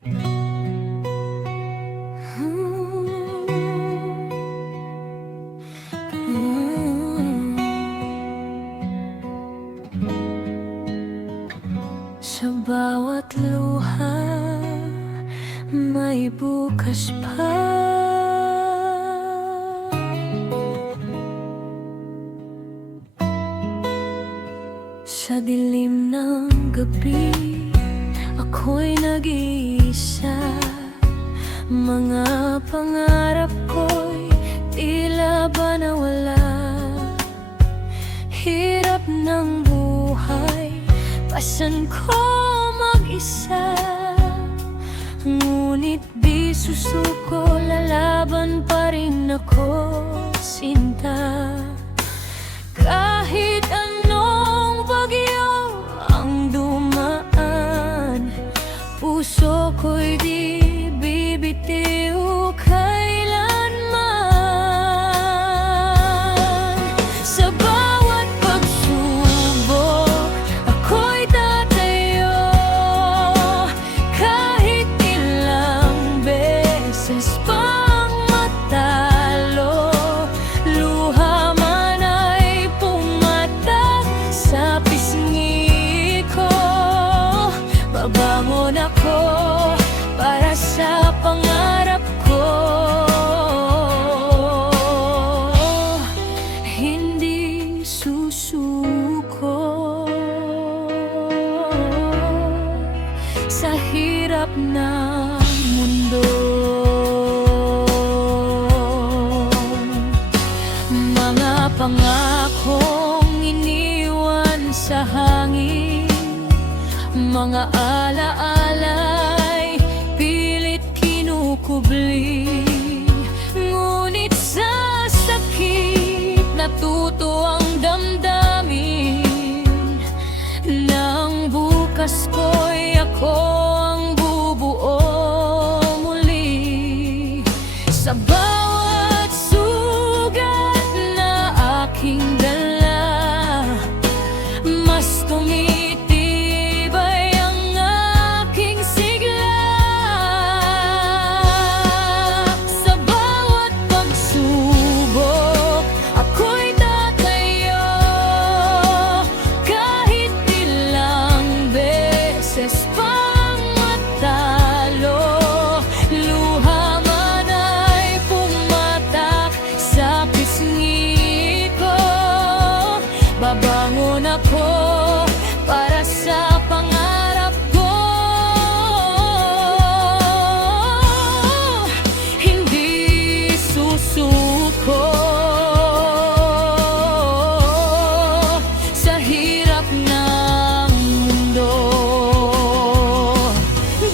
Sa bawat luha, may bukas pa. Sa dilim ng gabi, ako'y nag-iisa. Mga pangarap ko'y tila ba nawala. Hirap ng buhay, pasan ko mag-isa. Ngunit di susuko, lalaban pa rin ako, sinta. Kahit anong bagyo ang dumaan, puso ko'y di bibitiw kailanman. Sa bawat pagsubok, ako'y tatayo. Kahit ilang beses pang matalo, luha man ay pumatak sa pisngi ko. Babangon ako para sa pangarap ko. Hindi susuko sa hirap ng mundo. Mga pangakong iniwan sa hangin, mga alaala'y pilit kinukubli. Ngunit sa sakit natuto ang damdamin. Nang bukas ko'y ako ang bubuo muli. Sa bawat sugat na aking dala, mas tumitibay ang aking sigla. Sa bawat pagsubok, ako'y tatayo. Kahit ilang beses pang matalo, luha man ay pumatak sa pisngi ko. Babangon ako para sa pangarap ko. Hindi susuko sa hirap ng mundo.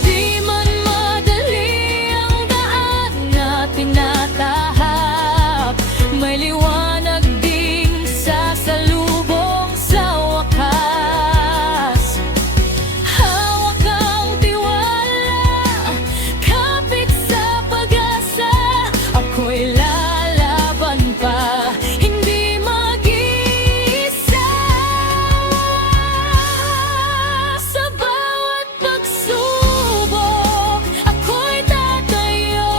Di man madali ang daan na tinatahak, may liwanag ding sasalubong sa wakas. Hawak ang tiwala, kapit sa pag-asa. Ako'y lalaban pa, hindi mag-iisa. Sa bawat pagsubok, ako'y tatayo.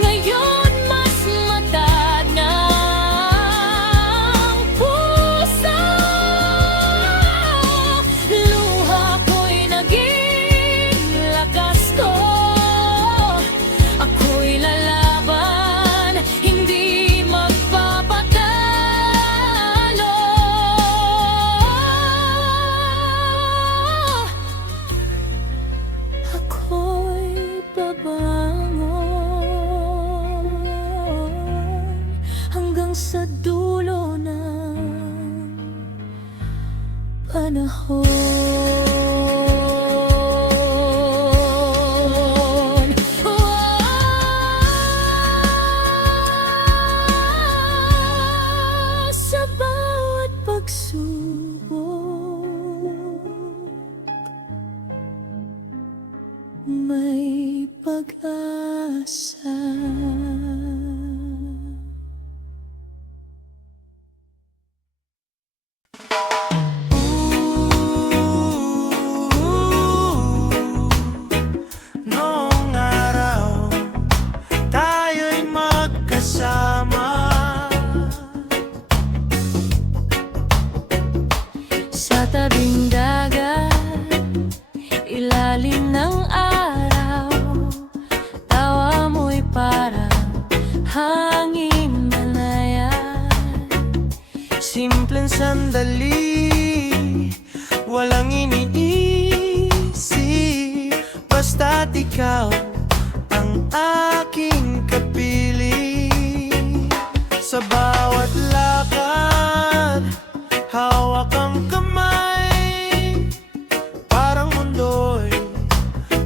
Ngayon mas matag na ang puso. Luha ko'y naging lakas ko. Ako'y lalaban, hindi magpapatalo. Ako'y babangon hanggang sa dulo ng panahon. Sa bawat pagsubok, may pag-asa. Sa tabing dagat, ilalim ng araw, tawa mo'y parang hangin manayan. Simpleng sandali, walang iniisip, basta't ikaw ang aking kapiling. Sa bawat lakad, hawak ang kamay, parang mundo'y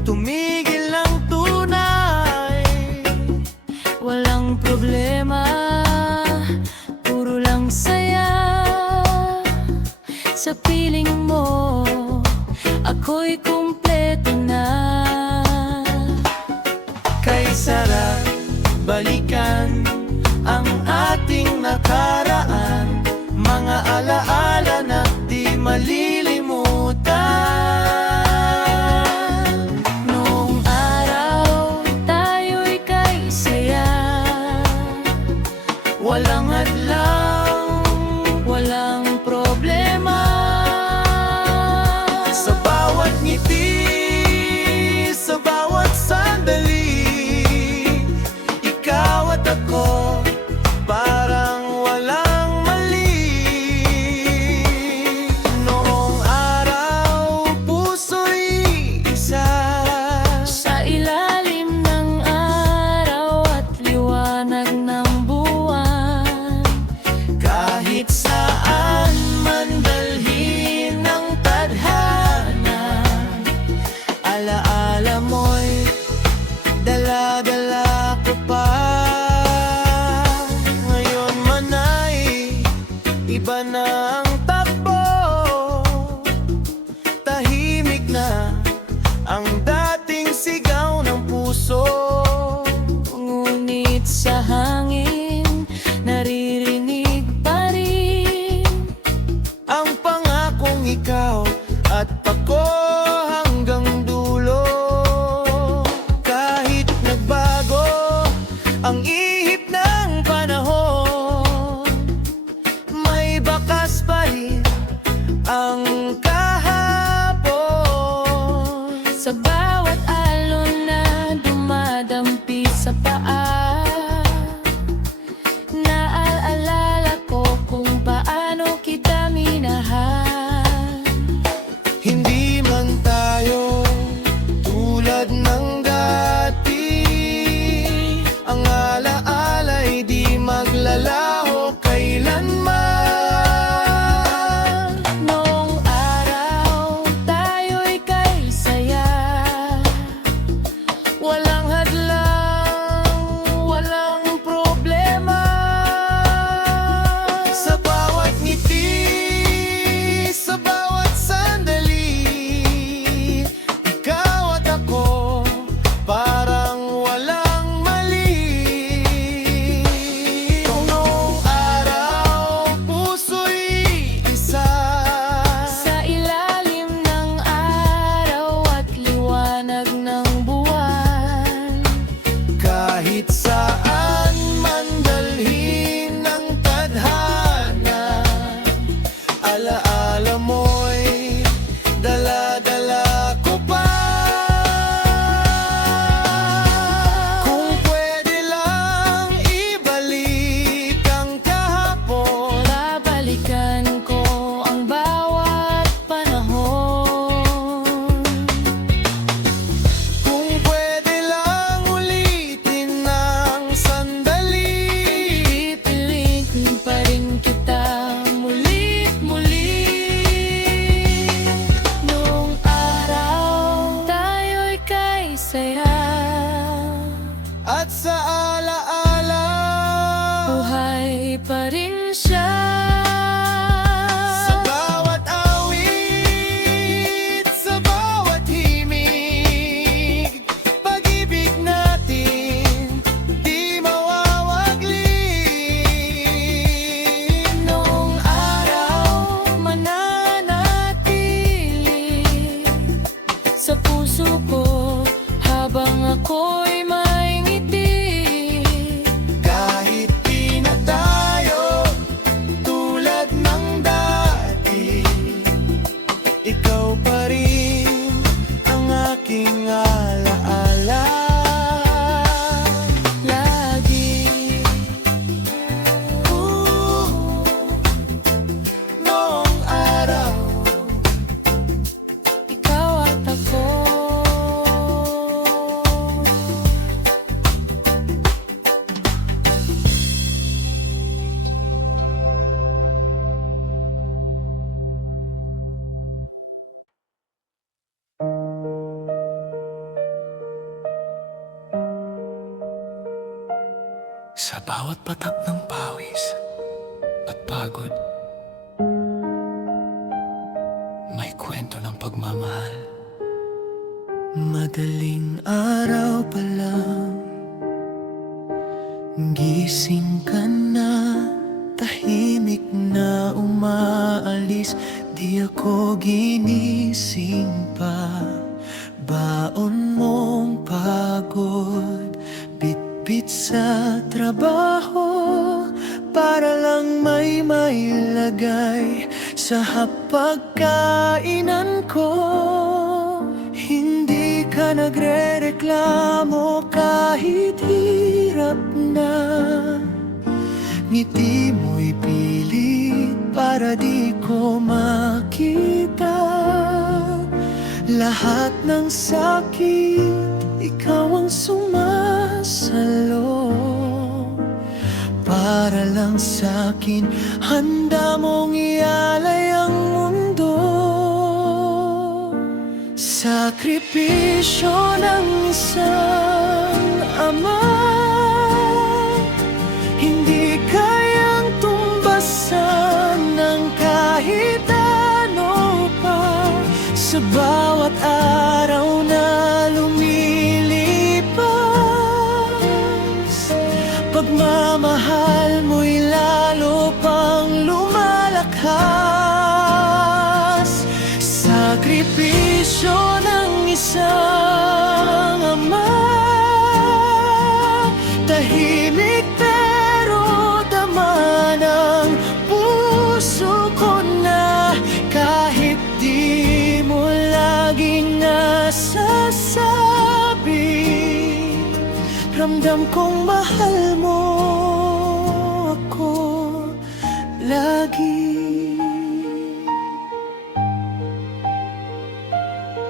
tumigil ng tunay. Walang problema, puro lang saya. Sa piling mo, ako'y kumpleto na. Kay sarap balikan ang ating nakaraan, mga alaala na di malilimutan. Noong araw, tayo'y kay saya. Walang hadlang, Walang problema. sa bawat ngiti, sa bawat sandali, ikaw at ako, parang walang mali. Noong araw, puso'y isa. Sa ilalim ng araw at liwanag ng buwan, Kahit saan man dalhin ng tadhana, alaala mo'y dala-dala ko pa. Ngayon man ay iba na ang takbo, tahimik na ang dating sigaw ng puso. ngunit sa hangin, naririnig pa rin Ang pangakong ikaw at ako hanggang dulo. Kahit nagbago ang ihip ng panahon, may bakas pa rin ang kahapon. sa bawat alon na dumadampi sa paa. Naaalala ko kung paano kita minahal. Hindi man tayo tulad ng dati, ang alaala'y di maglalaho kailanman. Noong araw, tayo'y kay saya. Walang hadlang, walang problema. Sa bawat ngiti, sa bawat sandali, ikaw at ako, parang walang mali. Noong araw, puso'y isa. Sa ilalim ng araw at liwanag ng buwan, Kahit saan man dalhin ng tadhana, alaala mo'y dala-dala ko pa. Kung pwede lang ibalik ang kahapon, babalikan ko ang bawat panahon. kung pwede lang ulitin ang sandali, Pipiliin pa rin kita mulit muli. Noong araw, tayo'y kay saya. at sa alaala, Buhay pa rin siya. sa bawat awit, sa bawat himig, pag-ibig natin di mawawagli. Noong araw, mananatili sa puso ko habang ako'y may ngiti. Kahit di na tayo tulad ng dati, ikaw pa rin ang aking alaala. Lagi noong araw, ikaw at ako. sa bawat patak ng pawis at pagod, may kwento ng pagmamahal. Madaling araw pa lang, gising ka na, tahimik na umaalis. Di ako ginising pa, baon mong pagod, bitbit sa trabaho, para lang may mailagay sa hapagkainan ko. Hindi ka nagrereklamo kahit hirap na, ngiti mo'y pilit para di ko makita. Lahat ng sakit, ikaw ang sumasalo. Para lang sa'kin, handa mong ialay ang mundo. Sakripisyo ng isang ama, hindi kayang tumbasan ng kahit ano pa. Sa bawat araw na lumilipas, pagmamahal mo'y lalo pang lumalakas. Sakripisyo ng isang ama, tahimik pero dama ng puso ko na. Kahit di mo laging nasasabi, ramdam kong mahal mo ako lagi.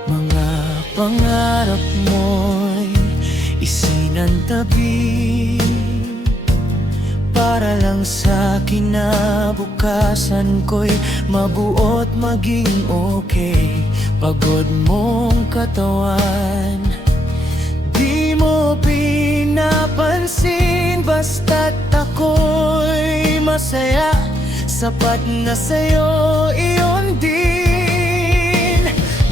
Mga pangarap mo'y isinantabi, para lang sa kinabukasan ko'y mabuo't maging okay. Pagod mong katawan, di mo pinapansin, basta't ako'y masaya. Sapat na sa'yo, iyon din.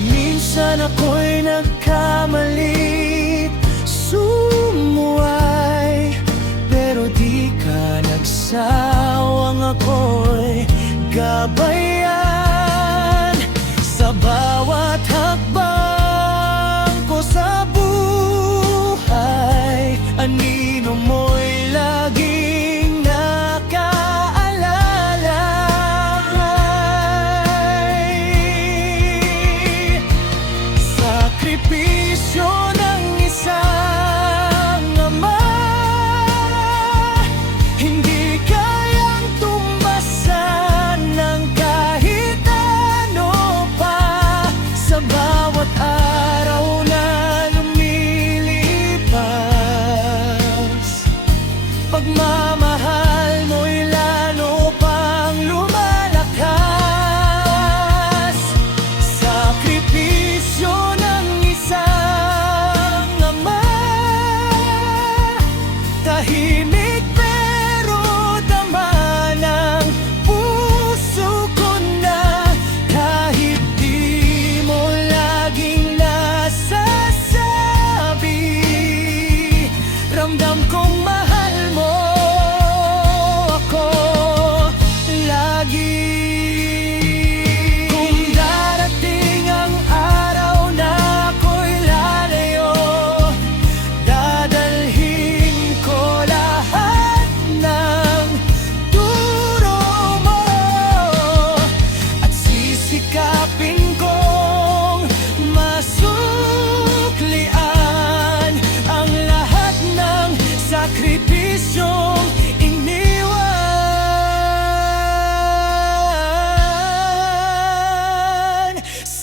Minsan ako'y nagkamali, sumuway, pero di ka nagsawang ako'y gabayan. Sa bawat hakbang ko sa buhay, anino mo'y laging nakaalala. Sakripisyo ng isang ama, hindi kayang tumbasan ng kahit ano pa.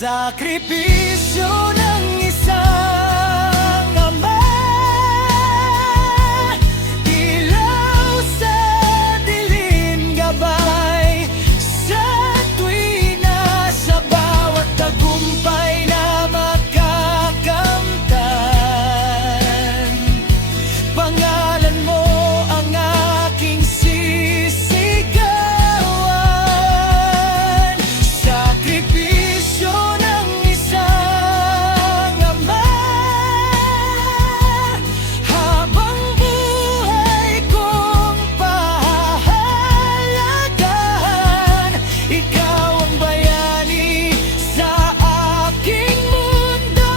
Sakripisyo ng isang ama, ilaw sa dilim, gabay sa tuwina, sa bawat tagumpay na makakamtan. Pangalan mo ang aking sisigawan. Sakripisyo ng isang ama, habang buhay kong pahahalagahan. Ikaw ang bayani sa aking mundo,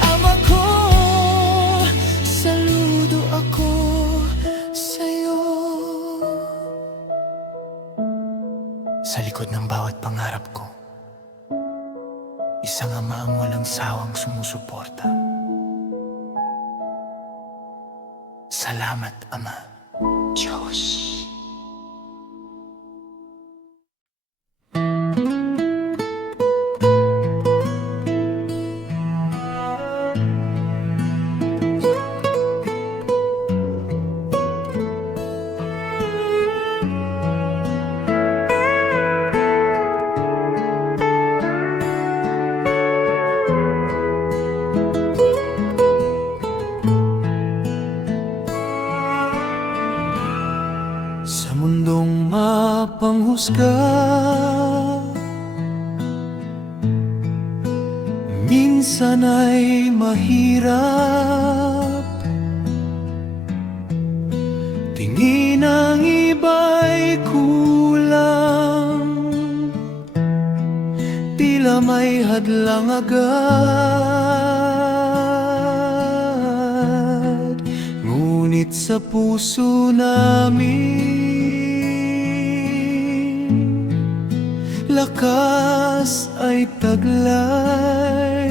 Ama ko, saludo ako sa'yo. Sa likod ng bawat pangarap ko, isang ama ang walang sawang sumusuporta. Salamat, Ama. Diyos. Sa mundong mapanghusga, minsan ay mahirap. Tingin ang iba'y kulang, tila may hadlang agad. Ngunit sa puso namin, lakas ay taglay.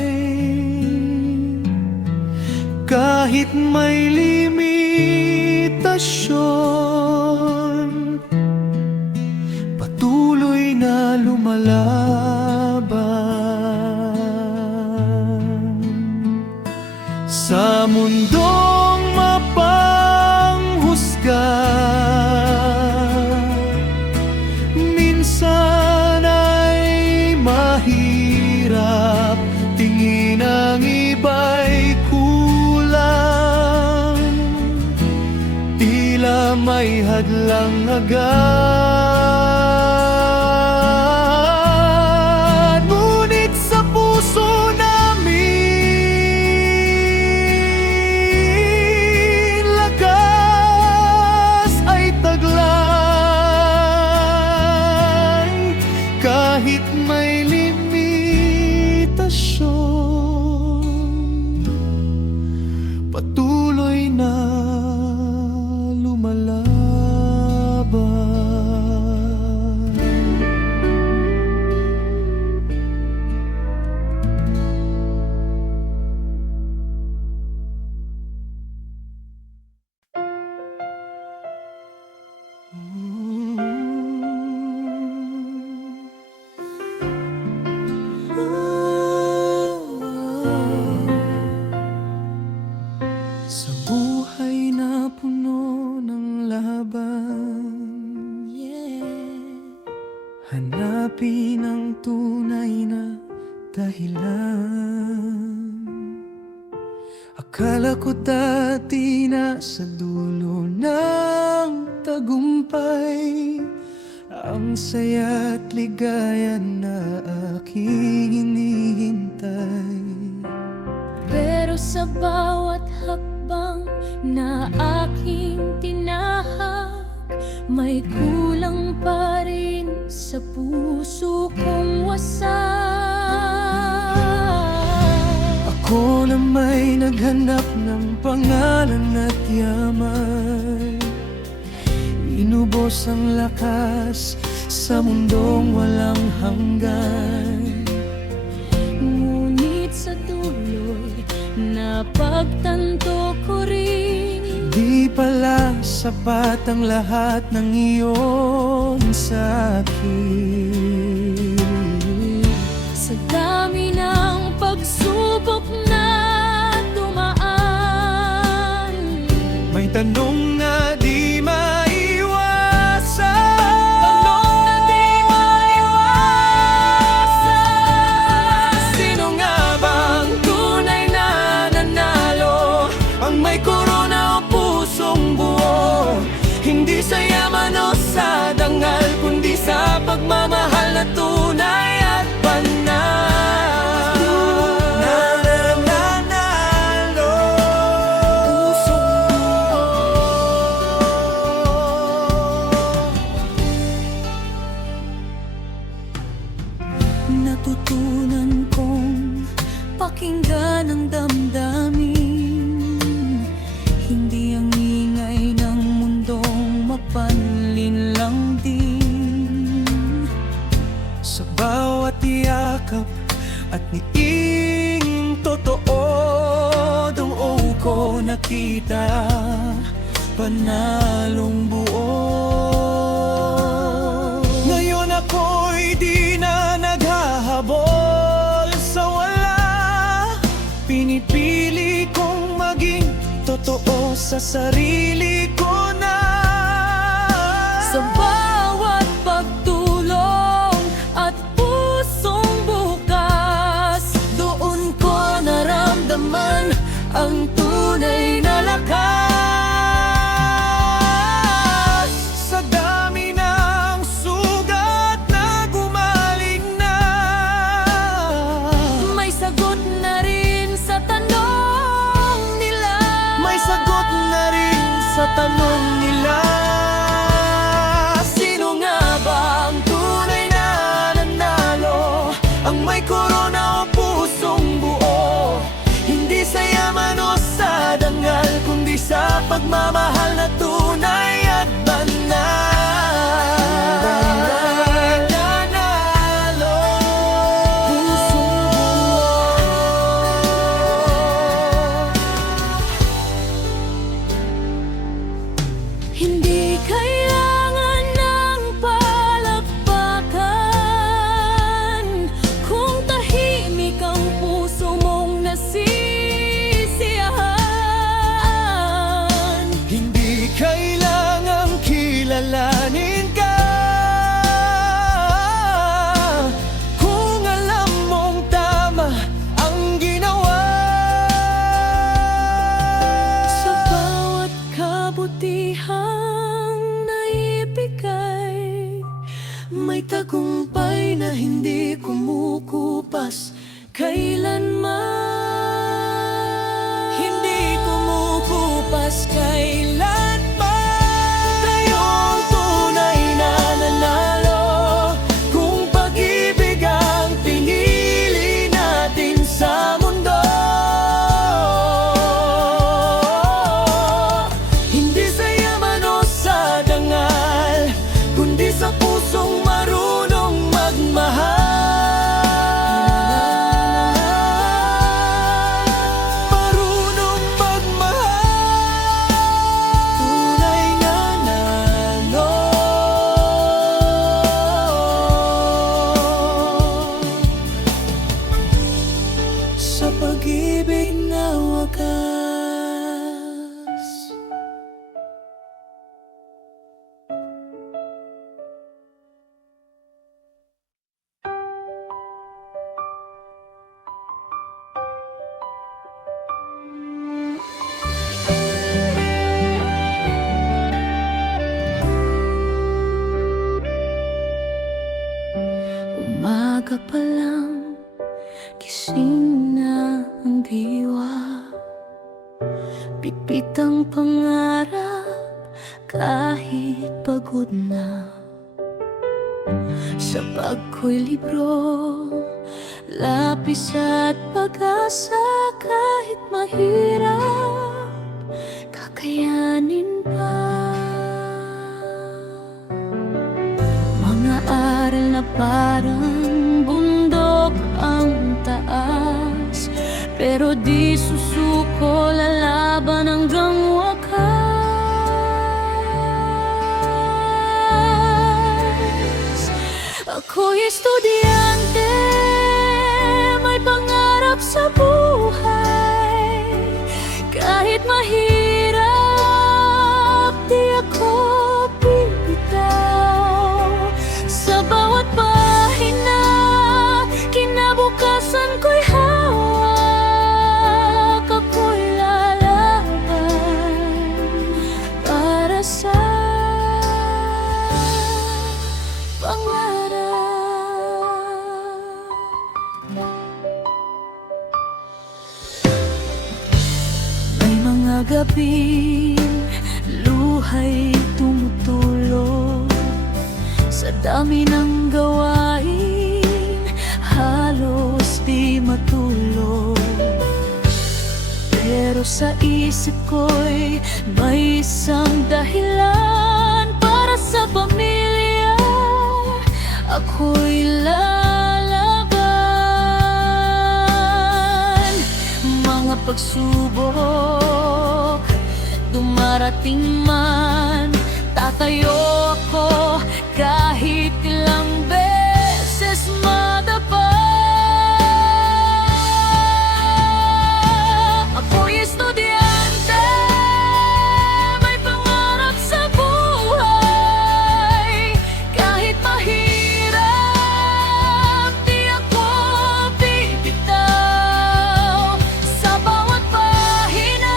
Kahit may limitasyon, patuloy na lumalaban. Sa mundong mapanghusga, minsan ay mahirap. Tingin ang iba'y kulang, tila may hadlang agad. Ngunit sa puso namin, lakas ay taglay. Kahit may limitasyon, patuloy na lumalaban. Sa buhay na puno ng laban, hanapin ang tunay na dahilan. Akala ko dati na sa dulo ng tagumpay, ang saya at ligaya na aking hinihintay. Pero sa bawat hakbang na aking tinahak, may kulang pa rin sa puso kong wasak. Ako na may naghanap ng pangalan at yaman, inubos ang lakas sa mundong walang hanggan. Ngunit sa dulo'y napagtanto ko rin, di pala sapat ang lahat ng iyon sa akin. tanong na di maiwasan. Tanong na di maiwasan. Sino nga bang tunay na nanalo? Ang may korona o pusong buo? Hindi sa yaman o sa dangal, kundi sa pagmamahal na tunay at banal. Nananalo. Pusong buo. Natutunan kong pakinggan ang damdamin, hindi ang ingay ng mundong mapanlin lang din. Sa bawat yakap at ngiting totoo, doon ko nakita panalong buo. Ngayon ako'y di na naghahabol sa wala. Pinipili kong maging totoo sa sarili ko na. Sa bawat pagtulong at pusong bukas, doon ko naramdaman ang tunay na lakas. Sa dami ng sugat na gumaling na, May sagot na rin sa tanong nila. may sagot na rin sa tanong nila. Sino nga ba ang tunay na nanalo? Ang may korona o pusong buo? Hindi sa yaman o sa dangal, kundi sa pagmamahal na tunay at banal. Nanalo. Pusong buo. Hindi kailangan ng palakpakan kung tahimik ang puso mong nasisiyahan. Hindi kailangang kilalanin ka kung alam mong tama ang ginawa. Sa bawat kabutihang naibigay, may tagumpay na hindi kumukupas kailanman. Hindi kumukupas kailanman. Tayong tunay na nanalo kung pag-ibig ang pinili natin sa mundo. Hindi sa yaman o sa dangal, kundi sa pusong marunong magmahal. Marunong magmahal. Tunay na nanalo. Sa pag-ibig na wagas. Umaga pa lang, gising na ang diwa. Pipit ang pangarap kahit pagod na. Sa bag ko'y libro, lapis at pag-asa. Kahit mahirap, kakayanin pa. Mga aral na parang bundok ang taas, pero di susuko, lalaban hanggang wakas. Ako'y estudyante, may pangarap sa buhay. Kahit mahirap, gabing luha'y tumutulo sa dami ng gawain, halos di matulog. Pero sa isip ko'y may isang dahilan para sa pamilya ako'y lalaban. Mga pagsubok dumarating man, tatayo ako kahit ilang beses madapa. Ako'y estudyante, may pangarap sa buhay. Kahit mahirap, di ako bibitaw. Sa bawat pahina,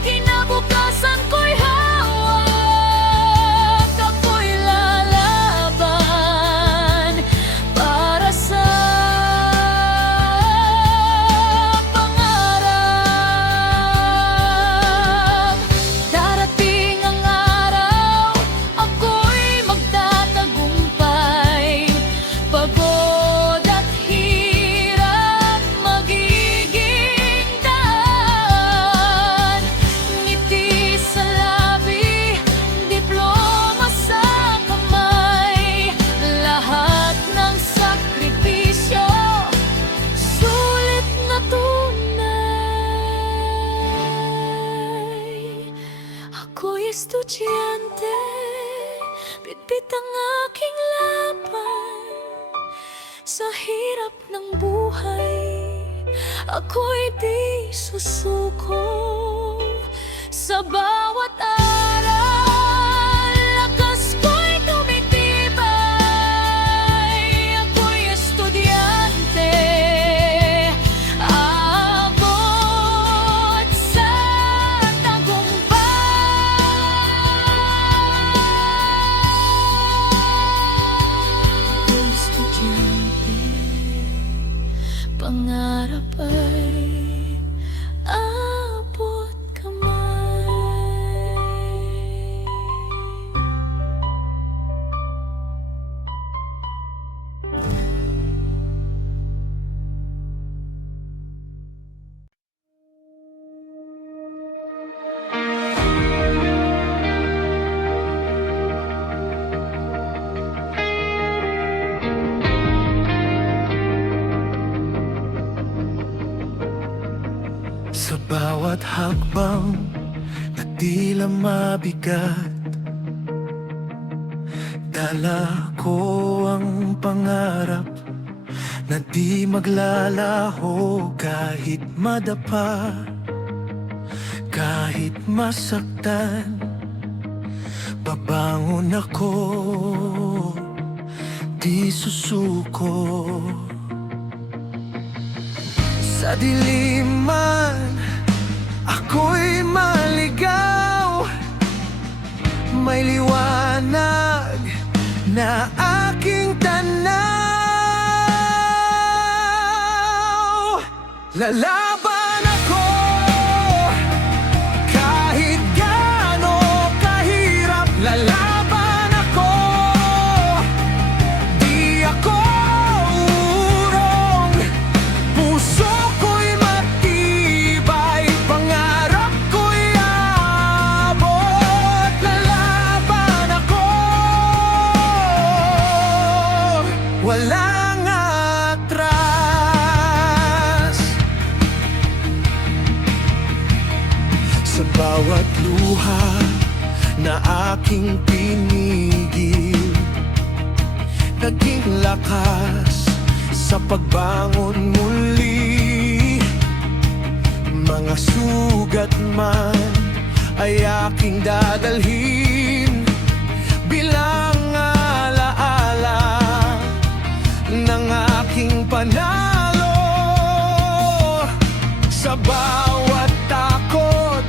kinabukasan ko'y hawak. Ako'y lalaban para sa pangarap. Darating ang araw, ako'y magtatagumpay. Pagod at hirap magiging daan. Ngiti sa labi, diploma sa kamay. Lahat ng sakripisyo, sulit na tunay. Ako'y estudyante, bitbit ang aking laban. Sa hirap ng buhay, ako'y di susuko. Sa bawat aral, lakas ko'y tumitibay. Ako'y estudyante, aabot sa tagumpay. Ako'y estudyante, pangarap ay abot kamay. Sa bawat hakbang na tila mabigat, dala ko ang pangarap na di maglalaho kahit madapa, kahit masaktan. Babangon ako, di susuko. Sa dilim man, ako'y maligaw. May liwanag na aking tanaw. Lalaban ako kahit gaano kahirap. Lalaban ako, di ako urong. Puso ko'y matibay, pangarap ko'y abot. Lalaban ako, walang atras. Sa bawat luha na aking pinigil, naging lakas sa pagbangon muli. Mga sugat man ay aking dadalhin bilang alaala ng aking panalo. Sa bawat takot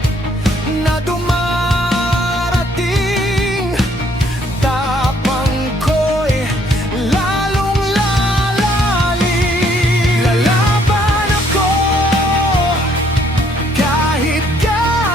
na dumarating, tapang ko'y lalong lalalim. Lalaban ako kahit gaano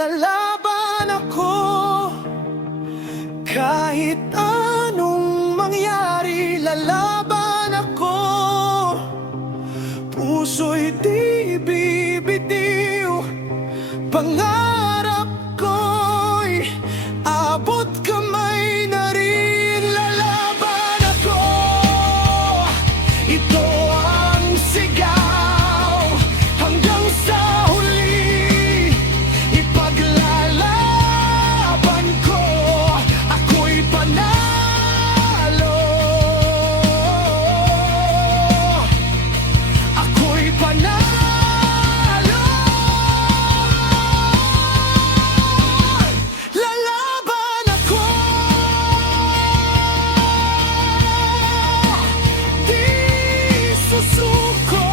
lalaban ako. Kahit anong mangyari, lalaban ako. Puso'y di bibitiw, pangarap ko'y abot kamay na rin. Lalaban ako, ito ang sigaw. Hanggang sa huli, ipaglalaban ko. Ako'y panalo, ako'y panalo. Lalaban ako, di susuko.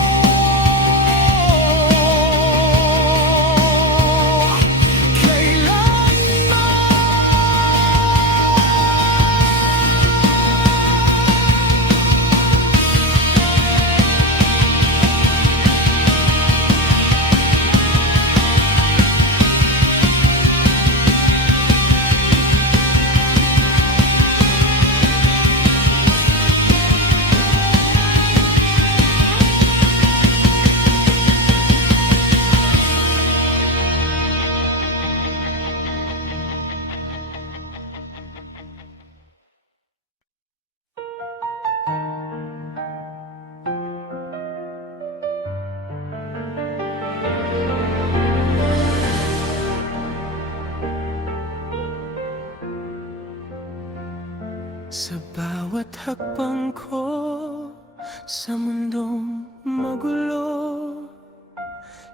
Sa bawat hakbang ko sa mundong magulo,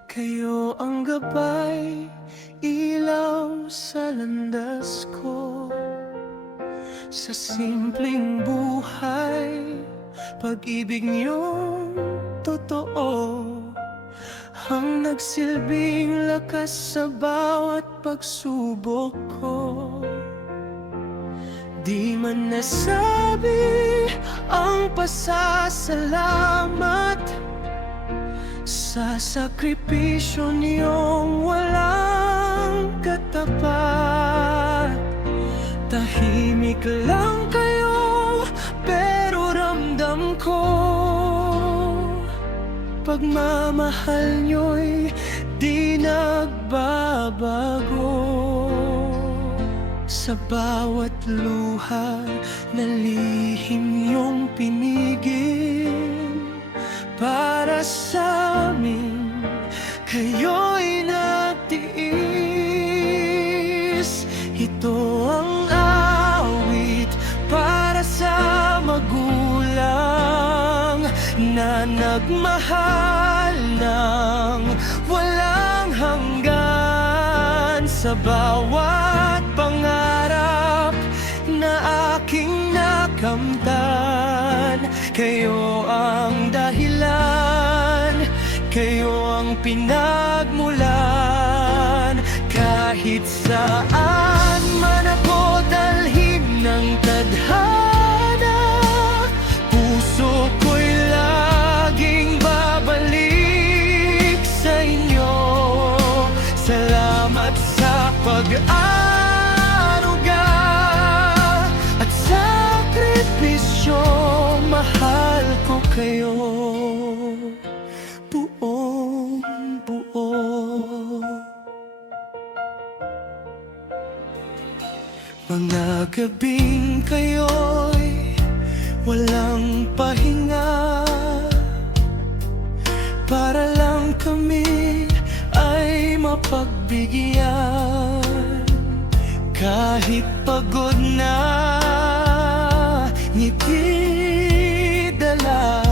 kayo ang gabay, ilaw sa landas ko. Sa simpleng buhay, pag-ibig niyong totoo ang nagsilbing lakas sa bawat pagsubok ko. Di man nasabi ang pasasalamat sa sakripisyo niyong walang katapat. Tahimik lang kayo, pero ramdam ko pagmamahal niyo'y di nagbabago. Sa bawat luha na lihim niyong pinigil para sa amin, kayo'y nagtiis. Ito ang awit para sa magulang na nagmahal ng walang hanggan. Sa bawat pangarap na aking nakamtan, kayo ang dahilan, kayo ang pinagmulan. Kahit saan man ako dalhin ng tadhana, puso ko'y laging babalik sa inyo. Salamat sa pag-aruga at sakripisyo, mahal ko kayo buong buo. Mga gabing kayo'y walang pahinga, para lang kami ay mapagbigyan. Kahit pagod na, ngiti dala,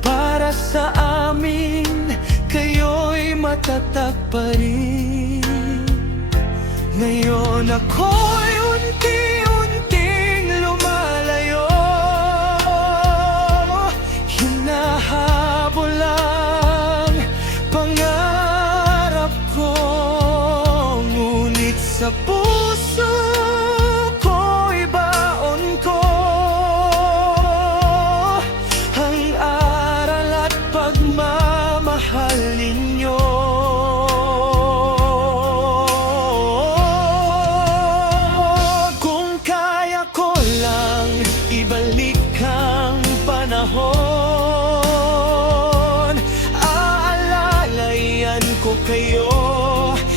para sa amin kayo'y matatag pa rin. Ngayon ako'y unti-unting lumalayo, hinahabol ang pangarap ko. Ngunit sa puso ko'y baon ko ang aral at pagmamahal ninyo. kayo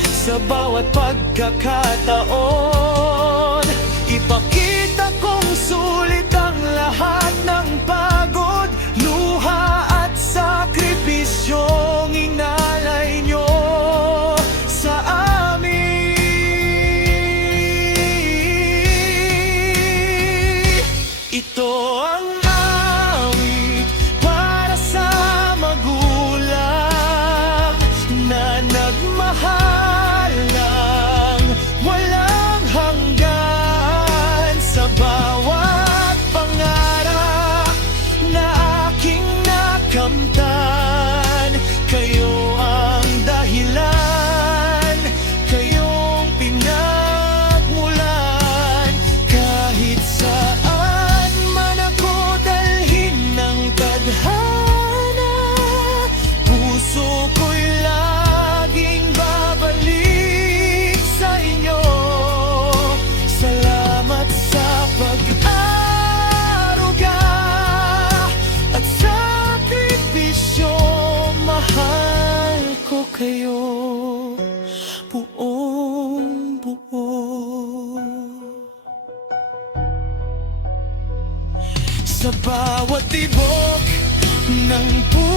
sa bawat pagkakataon. Ipakita kong sulit ang lahat ng pagod, luha at sakripisyong inalay nyo sa amin. Ito ang awit para sa magulang na nagmahal ng walang hanggan sa bawat pangarap na aking nakamtan. Kayo ang dahilan, kayong pinagmulan. Kahit saan man ako dalhin ng tadhana, puso ko'y laging babalik sa inyo. Salamat sa pag-aaruga at sakripisyo. Mahal ko kayo buong buo. Sa bawat tibok ng puso